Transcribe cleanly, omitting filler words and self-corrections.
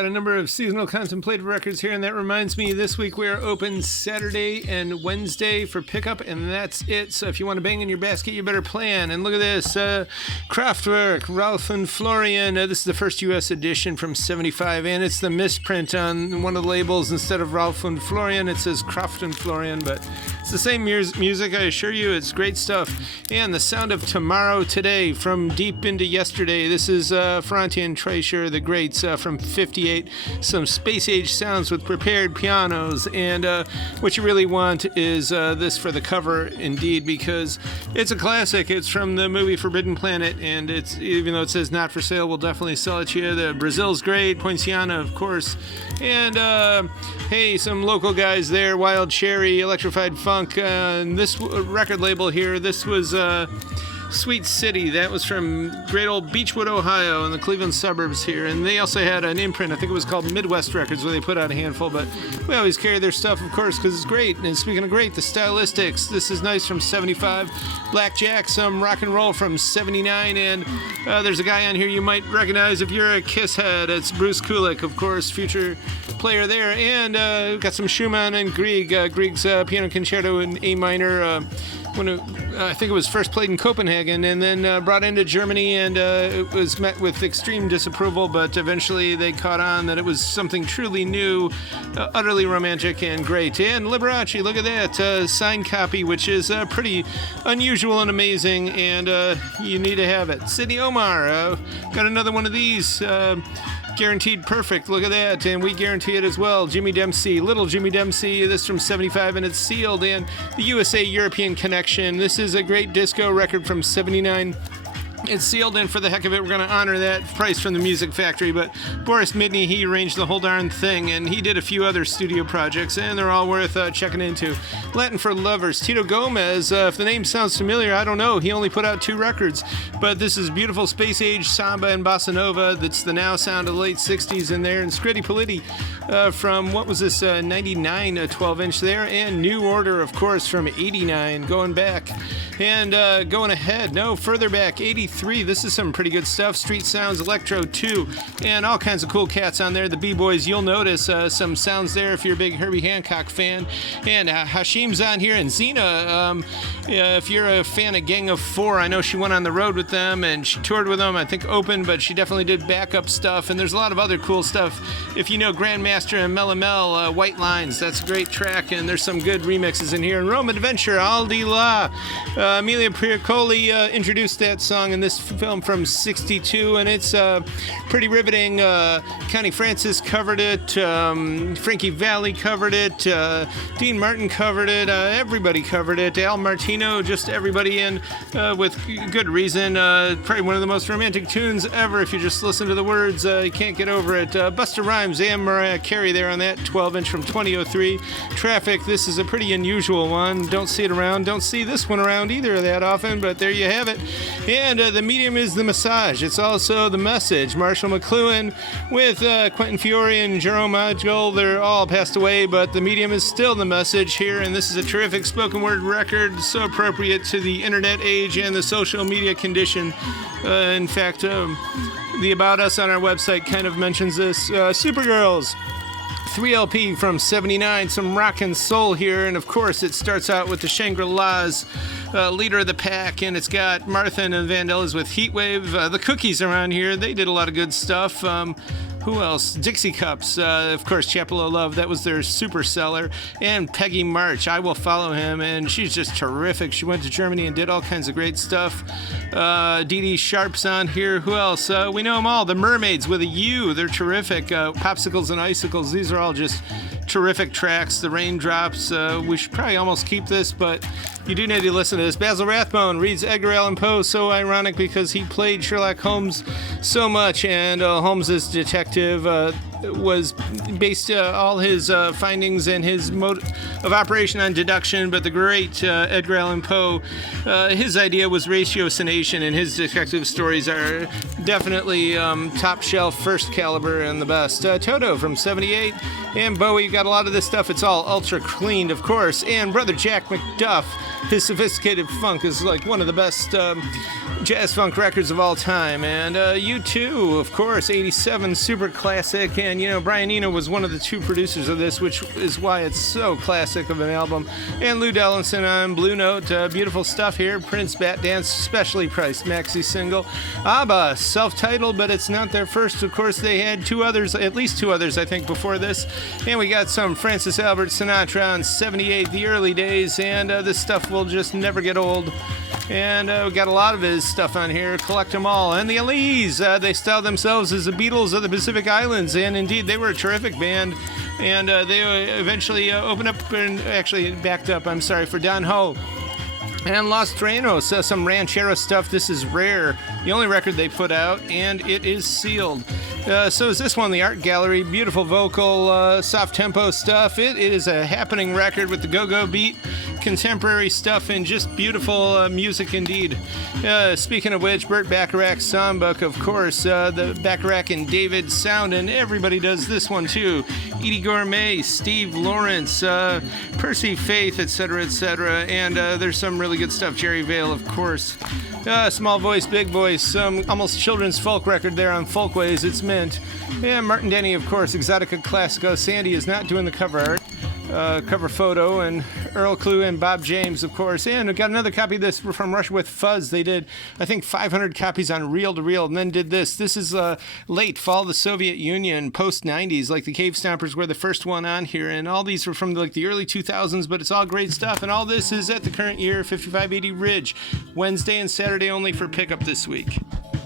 Got a number of seasonal contemplative records here, and that reminds me, this week we are open Saturday and Wednesday for pickup, and that's it. So if you want to bang in your basket, you better plan. And look at this, Kraftwerk, Ralph and Florian. This is the first U.S. edition from '75, and it's the misprint on one of the labels. Instead of Ralph and Florian, it says Kraft and Florian, but it's the same music, I assure you. It's great stuff. And the sound of tomorrow today from deep into yesterday. This is Ferranti and Treasure, the greats from '58. Some space age sounds with prepared pianos, and what you really want is this for the cover, indeed, because it's a classic. It's from the movie Forbidden Planet, and it's, even though it says not for sale, we'll definitely sell it to you. The Brazil's great, Poinciana, of course, and hey, some local guys there, Wild Cherry, Electrified Funk, and this record label here, this was Sweet City. That was from great old Beechwood, Ohio, in the Cleveland suburbs here. And they also had an imprint, I think it was called Midwest Records, where they put out a handful. But we always carry their stuff, of course, because it's great. And speaking of great, the Stylistics. This is nice from '75. Blackjack, some rock and roll from '79. And there's a guy on here you might recognize if you're a Kiss head. It's Bruce Kulick, of course, future player there. And we've got some Schumann and Grieg. Grieg's Piano Concerto in A minor. I think it was first played in Copenhagen and then brought into Germany, and it was met with extreme disapproval, but eventually they caught on that it was something truly new, utterly romantic and great. And Liberace, look at that, signed copy, which is pretty unusual and amazing, and you need to have it. Sidney Omar, got another one of these. Guaranteed perfect, look at that, and we guarantee it as well. Jimmy Dempsey, Little Jimmy Dempsey, this from '75, and it's sealed. And the USA European Connection, this is a great disco record from '79. It's sealed, and for the heck of it, we're going to honor that price from the Music Factory. But Boris Midney, he arranged the whole darn thing, and he did a few other studio projects, and they're all worth checking into. Latin for Lovers, Tito Gomez, if the name sounds familiar, I don't know. He only put out 2 records, but this is beautiful space age samba and bossa nova. That's the now sound of the late '60s in there. And Scritti Politti from, what was this, 99, a 12-inch there. And New Order, of course, from '89, going back. And going ahead, no, further back, '83, this is some pretty good stuff. Street Sounds, Electro 2, and all kinds of cool cats on there. The B-Boys, you'll notice some sounds there if you're a big Herbie Hancock fan. And Hashim's on here, and Xena, if you're a fan of Gang of Four, I know she went on the road with them, and she toured with them, I think open, but she definitely did backup stuff, and there's a lot of other cool stuff. If you know Grandmaster and Melomel, White Lines, that's a great track, and there's some good remixes in here. And Rome Adventure, Aldi La, Amelia Piccoli introduced that song in this film from '62, and it's pretty riveting. Connie Francis covered it, Frankie Valli covered it, Dean Martin covered it, everybody covered it, Al Martino, just everybody in with good reason. Probably one of the most romantic tunes ever. If you just listen to the words, you can't get over it. Busta Rhymes and Mariah Carey there on that 12-inch from 2003. Traffic, this is a pretty unusual one. Don't see it around. Don't see this one around either that often, but there you have it. And the medium is the massage. It's also the message. Marshall McLuhan with Quentin Fiore and Jerome Adjol, they're all passed away, but the medium is still the message here, and this is a terrific spoken word record, so appropriate to the internet age and the social media condition. In fact, the About Us on our website kind of mentions this. Supergirls, 3LP from '79, some rock and soul here, and of course it starts out with the Shangri-Las, Leader of the Pack, and it's got Martha and the Vandellas with Heatwave. The Cookies around here, they did a lot of good stuff. Who else? Dixie Cups, of course, Chapel of Love, that was their super seller. And Peggy March, I Will Follow Him, and she's just terrific. She went to Germany and did all kinds of great stuff. Dee Dee Sharp's on here. Who else? We know them all. The Mermaids with a U, they're terrific. Popsicles and Icicles, these are all just terrific tracks. The Raindrops, we should probably almost keep this, but you do need to listen to this. Basil Rathbone reads Edgar Allan Poe, so ironic because he played Sherlock Holmes so much, and Holmes's detective was based all his findings and his mode of operation on deduction, but the great Edgar Allan Poe, his idea was ratiocination, and his detective stories are definitely top shelf, first caliber, and the best. Toto from '78, and Bowie, got a lot of this stuff. It's all ultra cleaned, of course, and Brother Jack McDuff, his Sophisticated Funk is like one of the best jazz funk records of all time. And U2, of course, '87, super classic. And, Brian Eno was one of the two producers of this, which is why it's so classic of an album. And Lou Dellinson on Blue Note. Beautiful stuff here. Prince Bat Dance, specially priced maxi single. ABBA, self-titled, but it's not their first. Of course, they had at least two others, I think, before this. And we got some Francis Albert Sinatra on 78, the early days. And this stuff will just never get old. And we got a lot of his stuff on here. Collect them all. And the Elise, they styled themselves as the Beatles of the Pacific Islands. And indeed, they were a terrific band. And they eventually opened up and actually backed up, for Don Ho. And Los Trenos, some ranchero stuff. This is rare. The only record they put out, and it is sealed. So is this one, the Art Gallery. Beautiful vocal, soft tempo stuff. It is a happening record with the go-go beat, contemporary stuff, and just beautiful music indeed. Speaking of which, Burt Bacharach's songbook, of course, the Bacharach and David sound, and everybody does this one too. Edie Gourmet, Steve Lawrence, Percy Faith, etc., etc., and there's some really good stuff. Jerry Vale, of course. Small Voice, Big Voice, some almost children's folk record there on Folkways, It's Mint. And Martin Denny, of course, Exotica Classico. Sandy is not doing the cover art. Cover photo, and Earl Klugh and Bob James, of course. And we got another copy of this from Russia with Fuzz. They did, I think, 500 copies on reel to reel, and then did this. This is late fall of the Soviet Union, post 90s, like the Cave Stompers were the first one on here, and all these were from the early 2000s, but it's all great stuff, and all this is at the current year, 5580 Ridge, Wednesday and Saturday only for pickup this week.